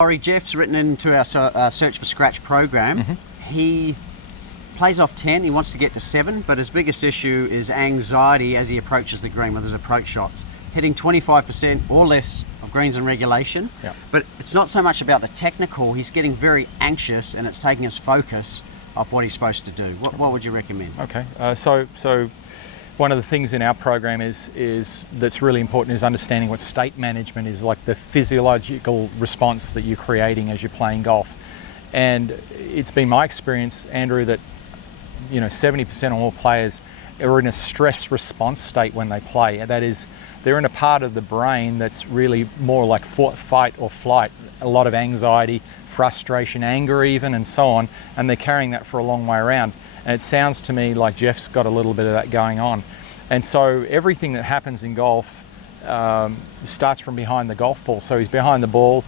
Lawrie, Jeff's written into our Search for Scratch program. He plays off 10, he wants to get to 7, but his biggest issue is anxiety as he approaches the green with his approach shots. Hitting 25% or less of greens in regulation, but it's not so much about the technical, he's getting very anxious and it's taking his focus off what he's supposed to do. What would you recommend? Okay, so one of the things in our program is that's really important is understanding what state management is, like the physiological response that you're creating as you're playing golf. And it's been my experience, Andrew, that 70% of all players are in a stress response state when they play. That is, they're in a part of the brain that's really more like fight or flight, a lot of anxiety, frustration, anger even, and so on, and they're carrying that for a long way around. And it sounds to me like Jeff's got a little bit of that going on. And so everything that happens in golf starts from behind the golf ball. So he's behind the ball,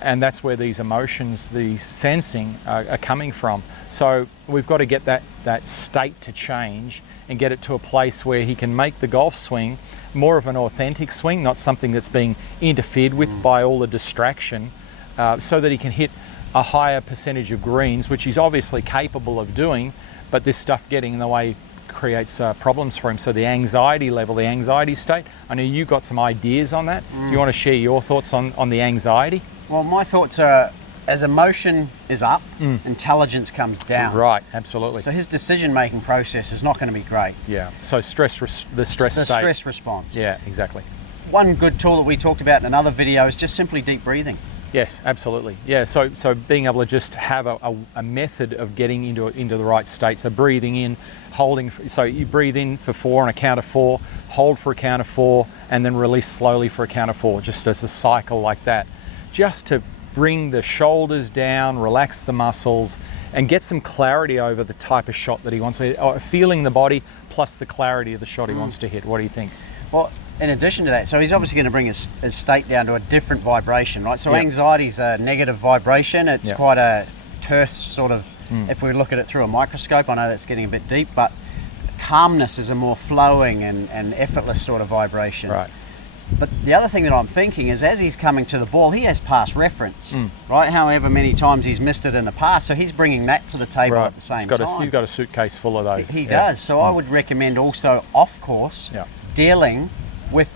and that's where these emotions, the sensing are coming from. So we've got to get that state to change and get it to a place where he can make the golf swing more of an authentic swing, not something that's being interfered with by all the distraction, so that he can hit a higher percentage of greens, which he's obviously capable of doing, but this stuff getting in the way creates problems for him. So the anxiety level, the anxiety state, I know you got some ideas on that. Do you want to share your thoughts on the anxiety? Well, my thoughts are, as emotion is up, intelligence comes down. Right, absolutely. So his decision-making process is not going to be great. Yeah, so the stress state. Stress response. Yeah, exactly. One good tool that we talked about in another video is just simply deep breathing. Yes, absolutely. Yeah, so being able to just have a method of getting into the right state. So breathing in, holding, so you breathe in for 4 on a count of 4, hold for a count of 4, and then release slowly for a count of 4, just as a cycle like that. Just to bring the shoulders down, relax the muscles, and get some clarity over the type of shot that he wants to hit, feeling the body plus the clarity of the shot he wants to hit. What do you think? Well, in addition to that, so he's obviously going to bring his state down to a different vibration, right? So anxiety's a negative vibration. It's quite a terse sort of, if we look at it through a microscope, I know that's getting a bit deep, but calmness is a more flowing and effortless sort of vibration. Right. But the other thing that I'm thinking is, as he's coming to the ball, he has past reference, right? However many times he's missed it in the past, so he's bringing that to the table at the same time. You've got a suitcase full of those. He does. So I would recommend also off course dealing with.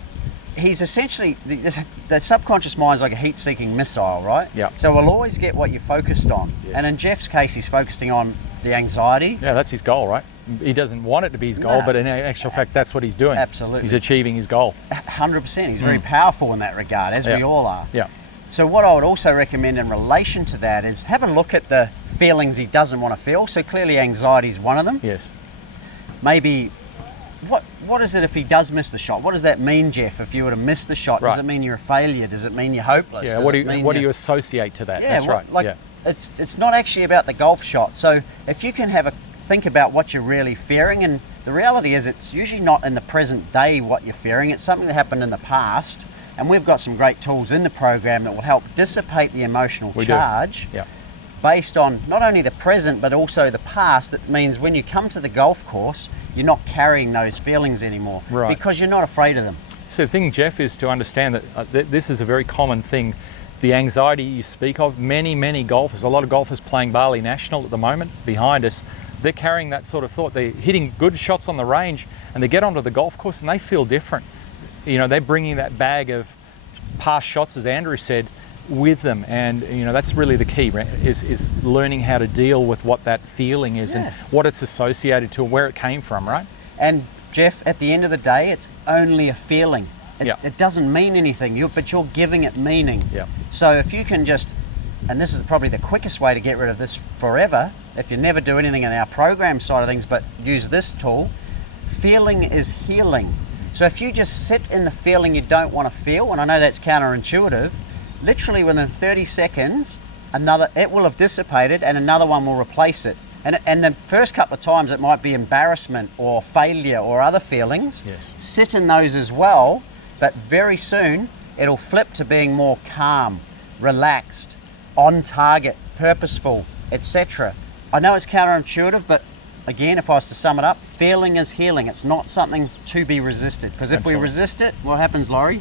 He's essentially the subconscious mind is like a heat-seeking missile, right? Yeah. So we'll always get what you're focused on, and in Jeff's case, he's focusing on the anxiety. Yeah, that's his goal, right? He doesn't want it to be his goal, but in actual fact, that's what he's doing. Absolutely. He's achieving his goal. 100%. He's very powerful in that regard, as we all are. Yeah. So what I would also recommend in relation to that is have a look at the feelings he doesn't want to feel. So clearly anxiety is one of them. Yes. Maybe, what is it if he does miss the shot? What does that mean, Jeff, if you were to miss the shot? Does it mean you're a failure? Does it mean you're hopeless? Yeah, what do you associate to that? Yeah, that's right. It's not actually about the golf shot. So if you can think about what you're really fearing, and the reality is it's usually not in the present day what you're fearing, it's something that happened in the past, and we've got some great tools in the program that will help dissipate the emotional charge based on not only the present but also the past. That means when you come to the golf course, you're not carrying those feelings anymore, because you're not afraid of them. So the thing, Jeff, is to understand that this is a very common thing. The anxiety you speak of, many golfers, a lot of golfers playing Bali National at the moment behind us, they're carrying that sort of thought. They're hitting good shots on the range and they get onto the golf course and they feel different. They're bringing that bag of past shots, as Andrew said, with them. And that's really the key, is learning how to deal with what that feeling is and what it's associated to, where it came from, right? And Jeff, at the end of the day, it's only a feeling. It doesn't mean anything, but you're giving it meaning. So if you can just, and this is probably the quickest way to get rid of this forever, if you never do anything in our program side of things but use this tool, feeling is healing. So if you just sit in the feeling you don't want to feel, and I know that's counterintuitive, literally within 30 seconds, it will have dissipated and another one will replace it. And the first couple of times it might be embarrassment or failure or other feelings. Sit in those as well, but very soon it'll flip to being more calm, relaxed, on target, purposeful, etc. I know it's counterintuitive, but again, if I was to sum it up, feeling is healing. It's not something to be resisted, because if we resist it, what happens, Lawrie?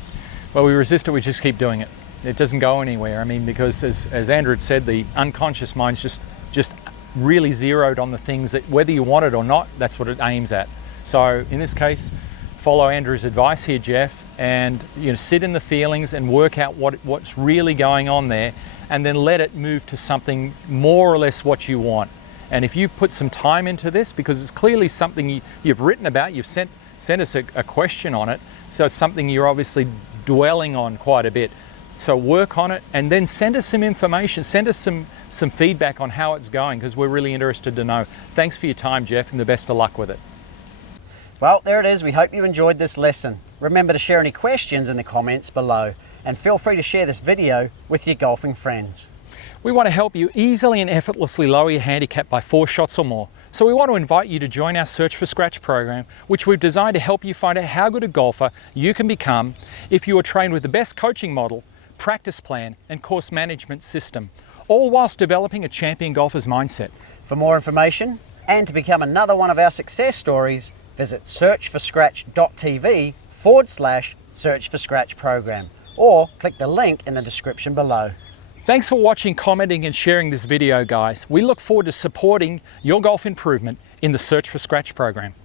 Well, we resist it, we just keep doing it. It doesn't go anywhere. I mean, because as Andrew had said, the unconscious mind's just really zeroed on the things that, whether you want it or not, that's what it aims at. So in this case, follow Andrew's advice here, Jeff, and sit in the feelings and work out what's really going on there, and then let it move to something more or less what you want. And if you put some time into this, because it's clearly something you've written about, you've sent us a question on it, so it's something you're obviously dwelling on quite a bit. So work on it, and then send us some information, send us some feedback on how it's going, because we're really interested to know. Thanks for your time, Jeff, and the best of luck with it. Well, there it is. We hope you enjoyed this lesson. Remember to share any questions in the comments below, and feel free to share this video with your golfing friends. We want to help you easily and effortlessly lower your handicap by 4 shots or more. So we want to invite you to join our Search for Scratch program, which we've designed to help you find out how good a golfer you can become if you are trained with the best coaching model, practice plan, and course management system, all whilst developing a champion golfer's mindset. For more information and to become another one of our success stories, visit searchforscratch.tv/Search for Scratch program, or click the link in the description below. Thanks for watching, commenting and sharing this video, guys. We look forward to supporting your golf improvement in the Search for Scratch program.